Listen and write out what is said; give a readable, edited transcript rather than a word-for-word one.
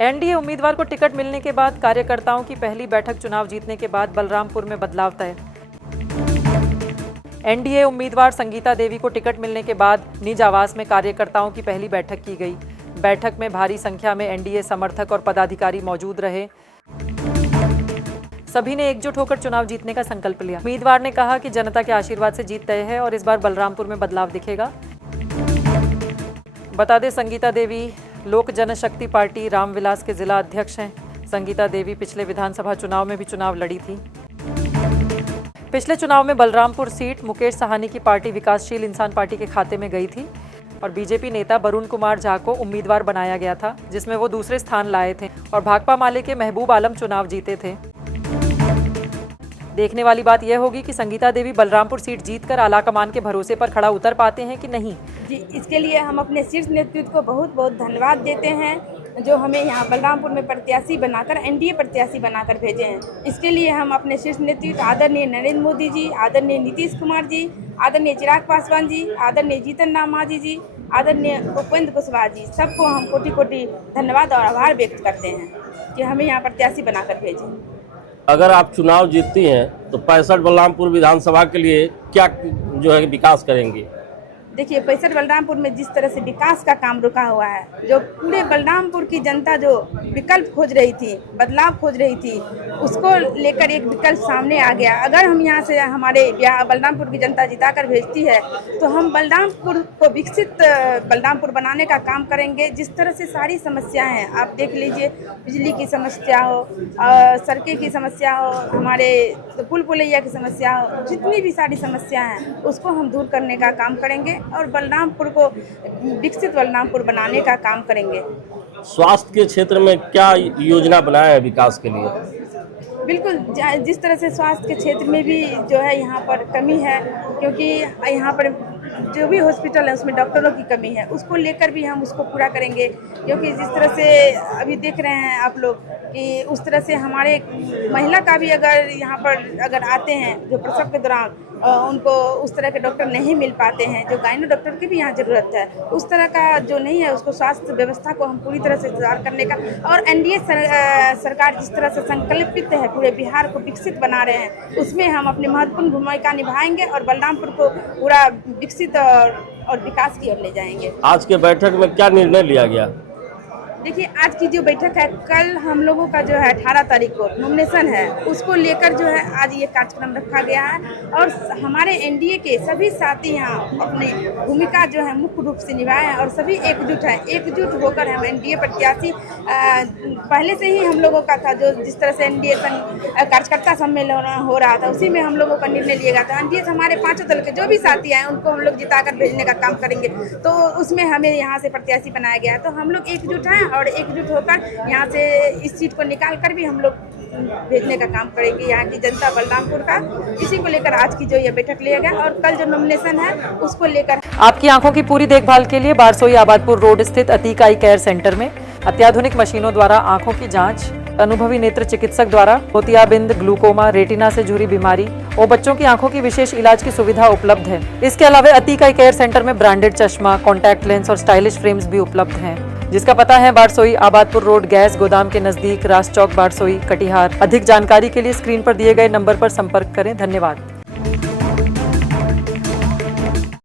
NDA उम्मीदवार को ticket मिलने के बाद कार्यकर्ताओं की पहली बैठक। चुनाव जीतने के बाद बलरामपुर में बदलाव तय। एनडीए उम्मीदवार संगीता देवी को टिकट मिलने के बाद निज आवास में कार्यकर्ताओं की पहली बैठक की गई। बैठक में भारी संख्या में एनडीए समर्थक और पदाधिकारी मौजूद रहे। सभी ने एकजुट होकर चुनाव जीतने का संकल्प लिया। उम्मीदवार ने कहा कि जनता के आशीर्वाद से जीत तय है और इस बार बलरामपुर में बदलाव दिखेगा। बता दें, संगीता देवी लोक जनशक्ति पार्टी रामविलास के जिला अध्यक्ष हैं। संगीता देवी पिछले विधानसभा चुनाव में भी चुनाव लड़ी थी। पिछले चुनाव में बलरामपुर सीट मुकेश साहनी की पार्टी विकासशील इंसान पार्टी के खाते में गई थी और बीजेपी नेता वरुण कुमार झा को उम्मीदवार बनाया गया था, जिसमें वो दूसरे स्थान लाए थे और भाकपा माले के महबूब आलम चुनाव जीते थे। देखने वाली बात यह होगी कि संगीता देवी बलरामपुर सीट जीतकर आलाकमान के भरोसे पर खड़ा उतर पाते हैं कि नहीं। जी, इसके लिए हम अपने शीर्ष नेतृत्व को बहुत बहुत धन्यवाद देते हैं जो हमें यहाँ बलरामपुर में प्रत्याशी बनाकर एनडीए प्रत्याशी बनाकर भेजे हैं। इसके लिए हम अपने शीर्ष नेतृत्व आदरणीय नरेंद्र मोदी जी, आदरणीय नीतीश कुमार जी, आदरणीय चिराग पासवान जी, आदरणीय जीतन राम मांझी जी, आदरणीय उपेंद्र कुशवाहा जी, सबको हम कोटि कोटि धन्यवाद और आभार व्यक्त करते हैं कि हमें यहाँ प्रत्याशी बनाकर भेजें। अगर आप चुनाव जीतती हैं तो 65 बलरामपुर विधानसभा के लिए क्या जो है विकास करेंगे? देखिए, 65 बलरामपुर में जिस तरह से विकास का काम रुका हुआ है, जो पूरे बलरामपुर की जनता जो विकल्प खोज रही थी, बदलाव खोज रही थी, उसको लेकर एक विकल्प सामने आ गया। अगर हम यहाँ से हमारे बलरामपुर की जनता जिताकर भेजती है तो हम बलरामपुर को विकसित बलरामपुर बनाने का काम करेंगे। जिस तरह से सारी समस्याएं हैं, आप देख लीजिए, बिजली की समस्या हो, सड़कें की समस्या हो, हमारे पुल पुलैया की समस्या हो, जितनी भी सारी समस्या हैं उसको हम दूर करने का काम करेंगे और बलरामपुर को विकसित बलरामपुर बनाने का काम करेंगे। स्वास्थ्य के क्षेत्र में क्या योजना बनाया है विकास के लिए? बिल्कुल, जिस तरह से स्वास्थ्य के क्षेत्र में भी जो है यहाँ पर कमी है, क्योंकि यहाँ पर जो भी हॉस्पिटल है उसमें डॉक्टरों की कमी है, उसको लेकर भी हम उसको पूरा करेंगे। क्योंकि जिस तरह से अभी देख रहे हैं आप लोग कि उस तरह से हमारे महिला का भी अगर यहाँ पर अगर आते हैं जो प्रसव के दौरान उनको उस तरह के डॉक्टर नहीं मिल पाते हैं, जो गायनो डॉक्टर की भी यहाँ ज़रूरत है, उस तरह का जो नहीं है, उसको स्वास्थ्य व्यवस्था को हम पूरी तरह से सुधार करने का। और एनडीए सरकार जिस तरह से संकल्पित है पूरे बिहार को विकसित बना रहे हैं, उसमें हम अपनी महत्वपूर्ण भूमिका निभाएंगे और बलरामपुर को पूरा विकसित और विकास की ओर ले जाएंगे। आज के बैठक में क्या निर्णय लिया गया? देखिए, आज की जो बैठक है, कल हम लोगों का जो है 18 तारीख को नॉमिनेशन है, उसको लेकर जो है आज ये कार्यक्रम रखा गया है और हमारे एनडीए के सभी साथी यहाँ अपनी भूमिका जो है मुख्य रूप से निभाए हैं और सभी एकजुट हैं। एकजुट होकर हम एनडीए प्रत्याशी पहले से ही हम लोगों का था, जो जिस तरह से एनडीए कार्यकर्ता सम्मेलन हो रहा था, उसी में हम लोगों का निर्णय लिया गया था। एनडीए से हमारे 5 दल के जो भी साथी हैं उनको हम लोग जिताकर भेजने का काम करेंगे, तो उसमें हमें यहाँ से प्रत्याशी बनाया गया है। तो हम लोग एकजुट हैं और एकजुट होकर यहाँ से इस सीट को निकाल कर भी हम लोग भेजने का काम करेंगे यहाँ की जनता बलरामपुर का। इसी को लेकर आज की जो ये बैठक लिया गया और कल जो नॉमिनेशन है उसको लेकर। आपकी आंखों की पूरी देखभाल के लिए बारसोई आबादपुर रोड स्थित अतीक आई केयर सेंटर में अत्याधुनिक मशीनों द्वारा आंखों की जांच, अनुभवी नेत्र चिकित्सक द्वारा मोतियाबिंद, ग्लूकोमा, रेटिना से जुड़ी बीमारी और बच्चों की आंखों की विशेष इलाज की सुविधा उपलब्ध है। इसके अलावा अतीक आई केयर सेंटर में ब्रांडेड चश्मा, कॉन्टैक्ट लेंस और स्टाइलिश फ्रेम्स भी उपलब्ध हैं, जिसका पता है बारसोई आबादपुर रोड, गैस गोदाम के नजदीक, रास चौक, बारसोई, कटिहार। अधिक जानकारी के लिए स्क्रीन पर दिए गए नंबर पर संपर्क करें। धन्यवाद।